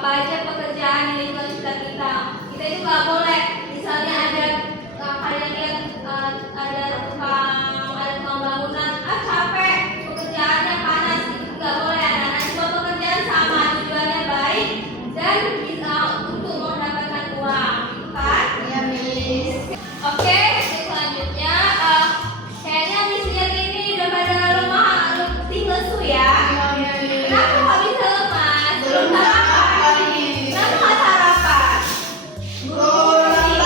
apa aja pekerjaan di lingkungan sekitar kita. Kita itu nggak boleh, misalnya ada kalian lihat ada tukang bangunan, capek, pekerjaannya panas, itu nggak boleh. Anak-anak semua pekerjaan sama, tujuannya baik dan bisa untuk mendapatkan uang, gitu kan? Iya, Miss. Oke, selanjutnya kayaknya Miss lihat ini udah pada lemah, letih lesu ya. Kenapa kok bisa lemas? Belum sarapan. Kenapa nggak sarapan? Kurang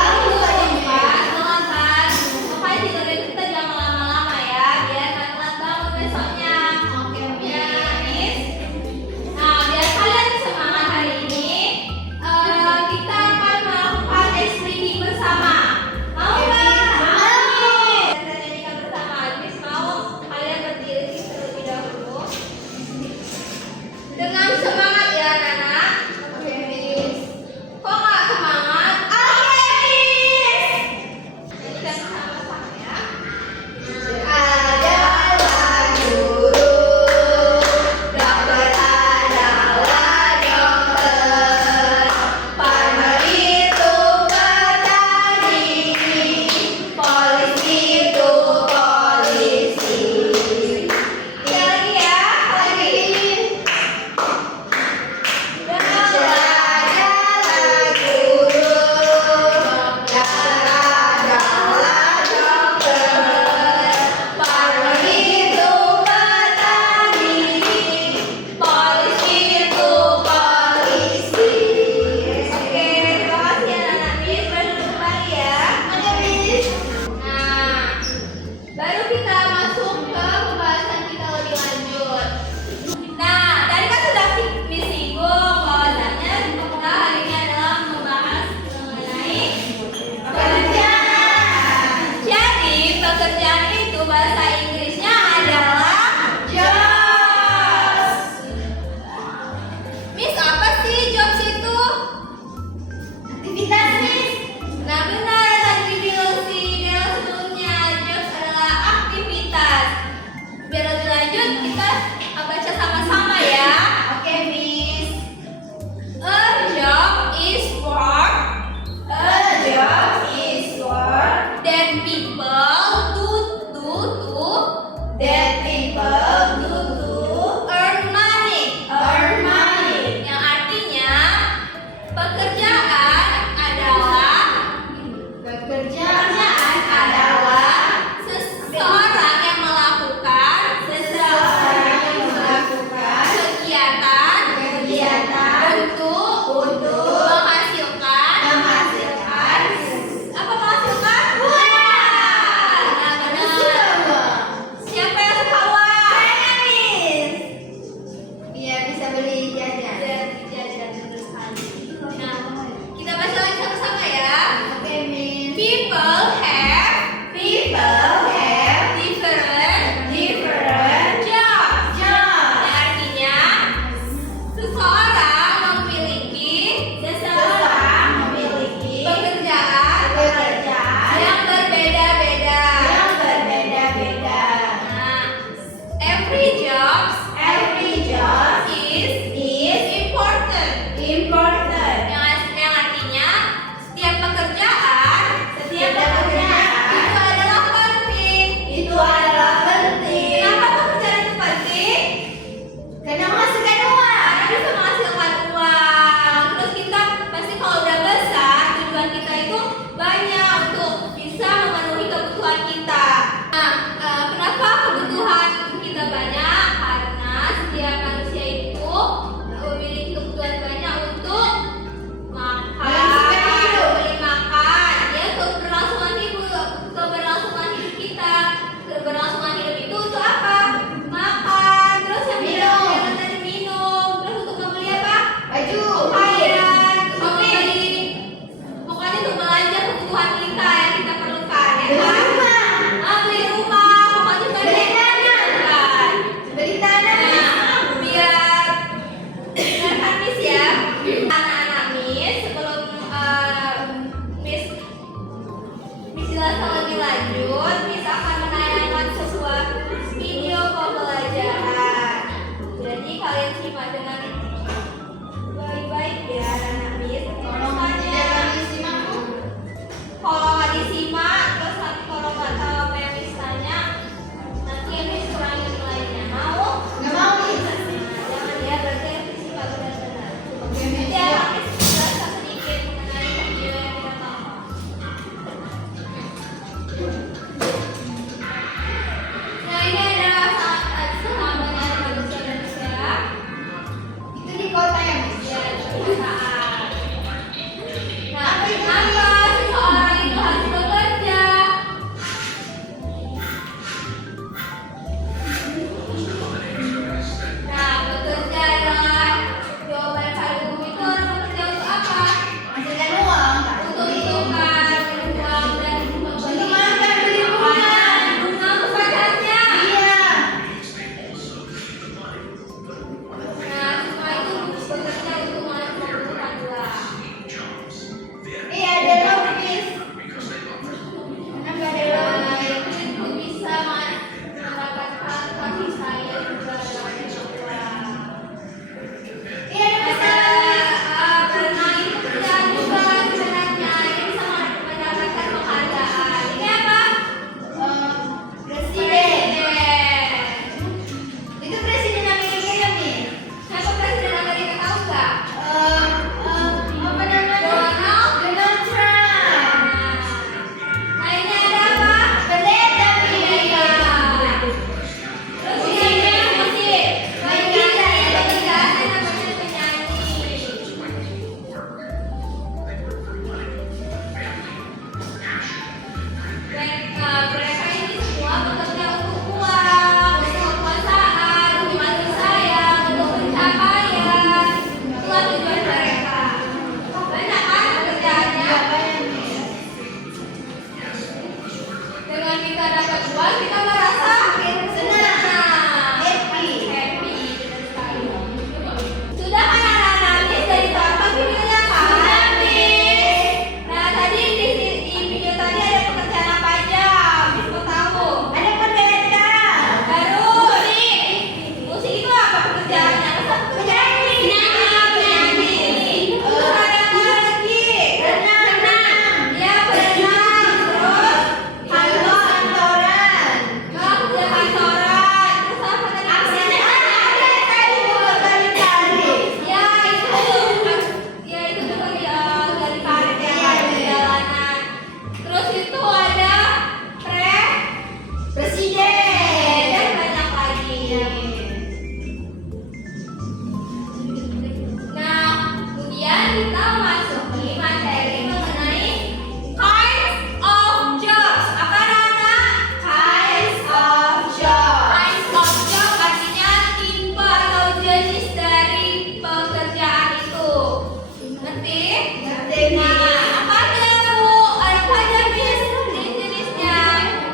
Nah, apa aja Bu? Ada apa aja Miss? Jenis-jenisnya.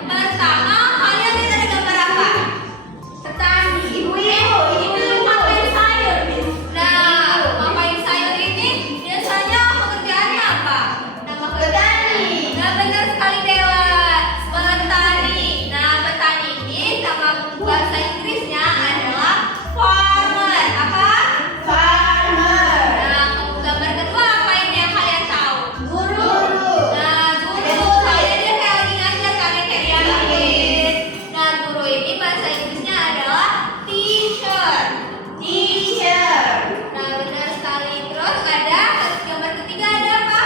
Pertama, kalian lihat ada gambar apa? Petani. Itu makan sayur, Miss. Nah, makan sayur ini biasanya pekerjaannya apa? Nama Petani. Nah, benar sekali Dewa. Petani. Nah, petani ini nama bahasa Inggrisnya adalah farmer. Apa? Farmer. Nah, gambar kedua apa ini yang kalian tahu? Guru. Nah, guru. Kalian dia kayak lagi ngajar kan ya, kayak diajarin. Nah, guru ini bahasa Inggrisnya adalah teacher. Teacher. Nah, benar sekali. Terus ada gambar ketiga ada apa?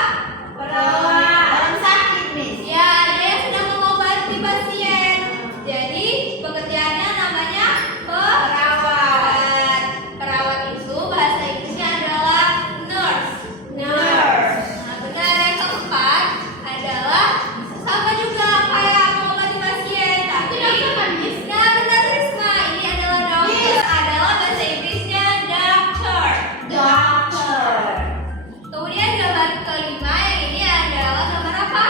Perawat. Orang sakit, Miss. Ya, dia sedang mengobati pasien. Jadi, pekerjaannya namanya perawat. Perawat itu bahasa Inggrisnya adalah nurse. Nurse. Nah, benar yang keempat adalah sama juga kayak mengobati pasien, tapi nah benar Risma, ini adalah dokter, adalah bahasa Inggrisnya doctor. Doctor. Kemudian gambar kelima yang ini adalah gambar apa?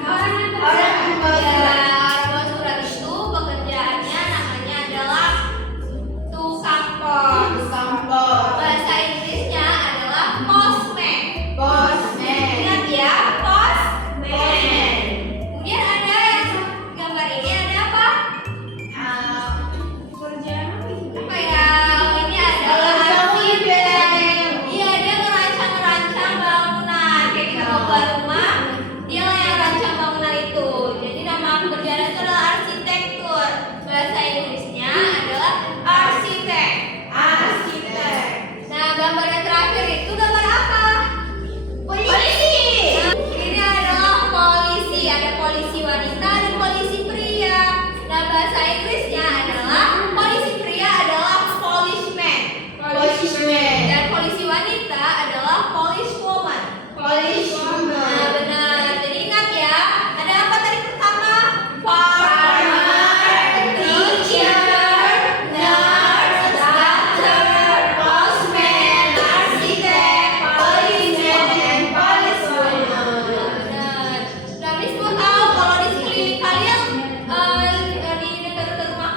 Orang membawa Ya, surat. orang bawa surat itu pekerjaannya namanya adalah tukang pos. Tukang pos. Bahasa Inggrisnya adalah postman. Postman. Ingat ya, postman. Man. Kemudian ada yang gambar ini ada apa? Kerjaan Apa ya? Ini adalah arsitek. Iya, dia ngerancang bangunan. Kayak kita mau buat rumah, dia yang rancang bangunan itu. Jadi nama pekerjaan itu adalah arsitektur. Bahasa Inggrisnya adalah arsitek. Arsitek. Nah, gambar yang terakhir itu gambar apa? Polisi. Nah, ini adalah polisi. Ada polisi wanita dan polisi pria. Nah, bahasa Inggrisnya adalah polisi pria adalah policeman. Policeman. Dan polisi wanita adalah policewoman. Policewoman. Nah, benar. Jadi ingat ya, ada apa tadi pertama? Farmer, teacher, nurse, doctor, postman, arsitek, policeman, and policewoman. Benar. Nah, Miss mau tahu kalau di sekeliling kalian di dekat-dekat rumah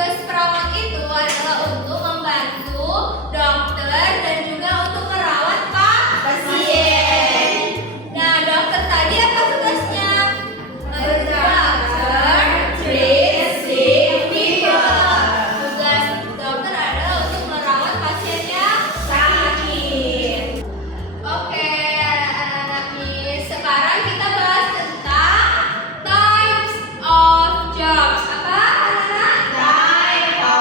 Tugas perawat itu adalah untuk membantu dokter dan juga untuk merawat pasien. Nah, dokter tadi apa tugasnya? Doctor treat sick people. Tugas dokter adalah untuk merawat pasien yang Sakit. Oke, anak-anak Miss. Sekarang kita bahas tentang types of jobs. Apa, anak-anak? Type of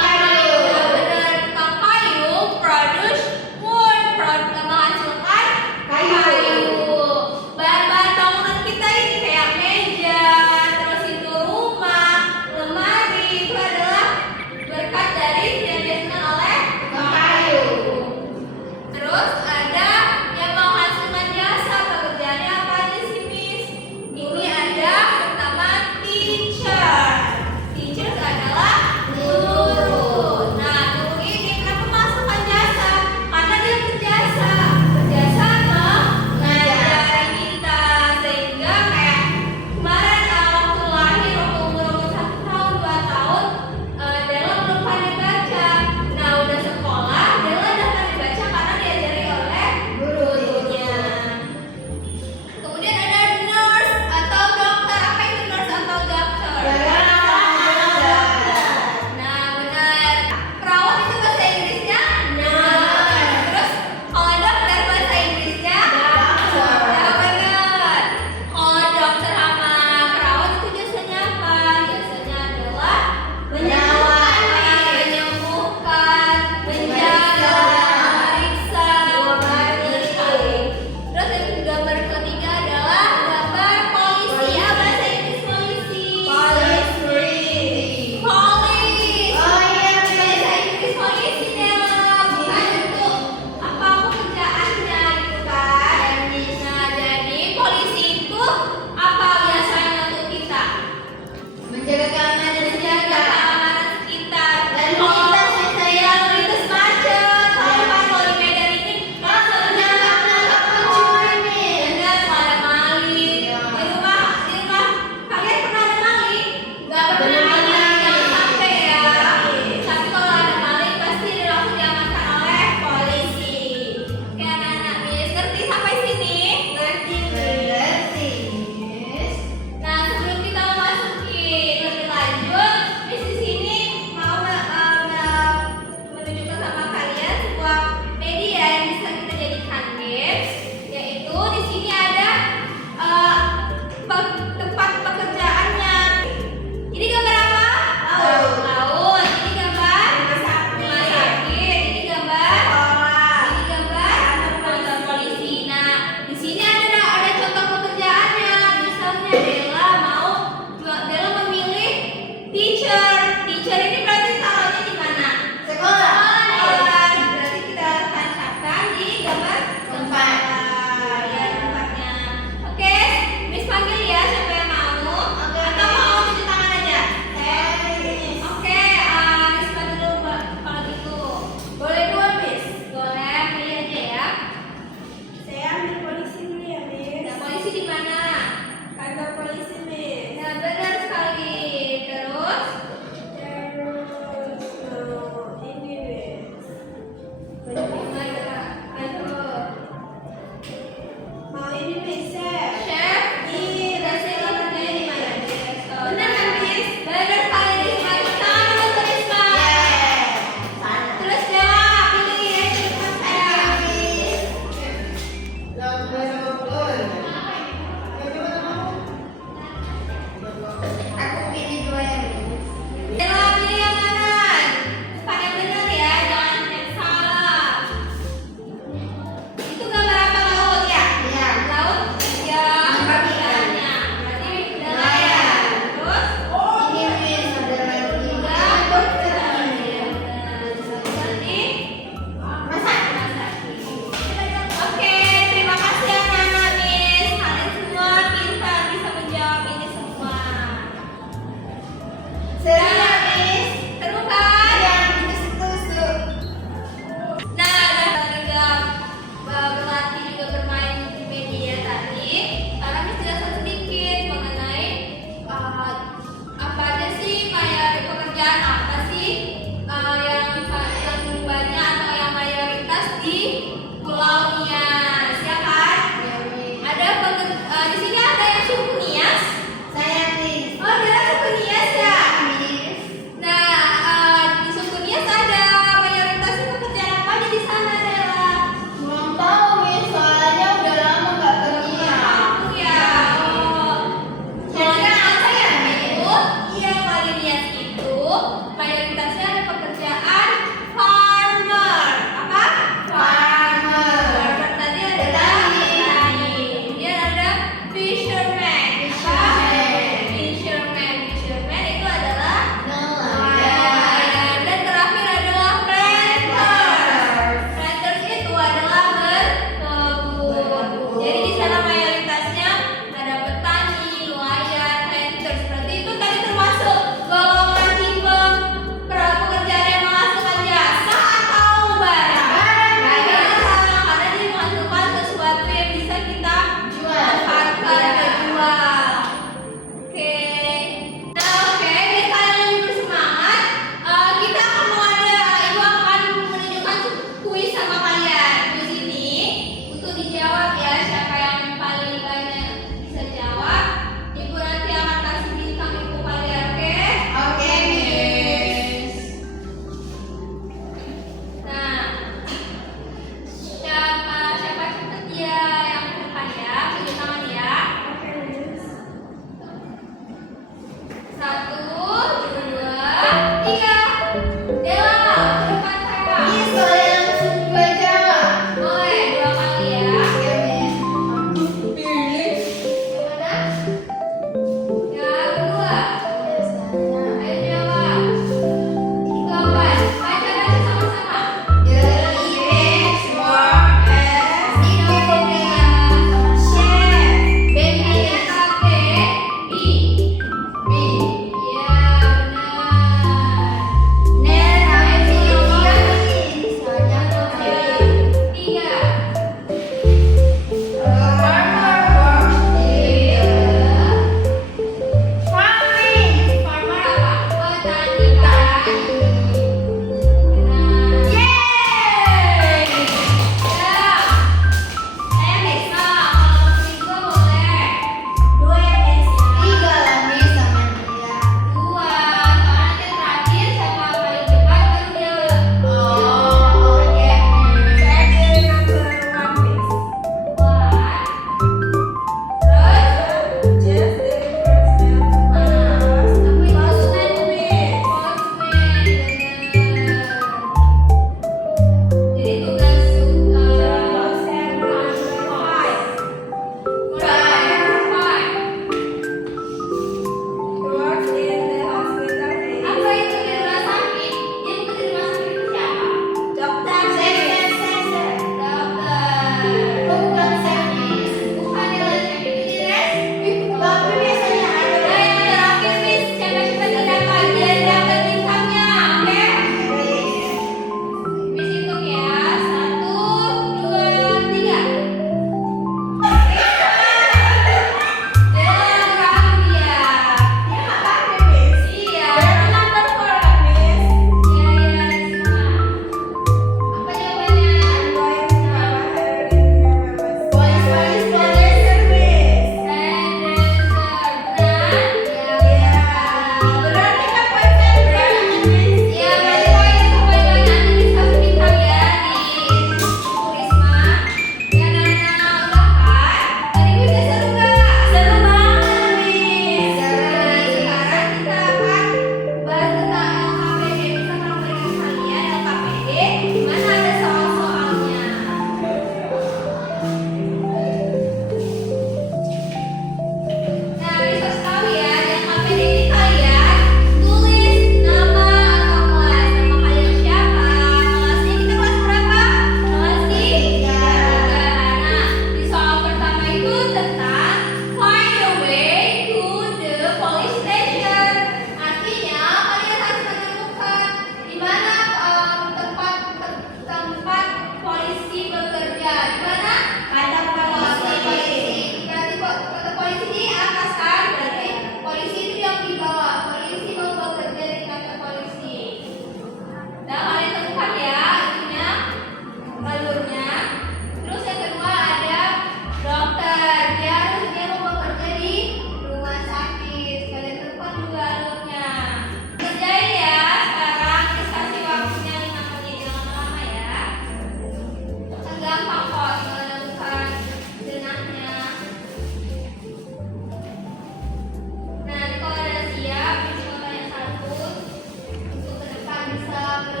bisa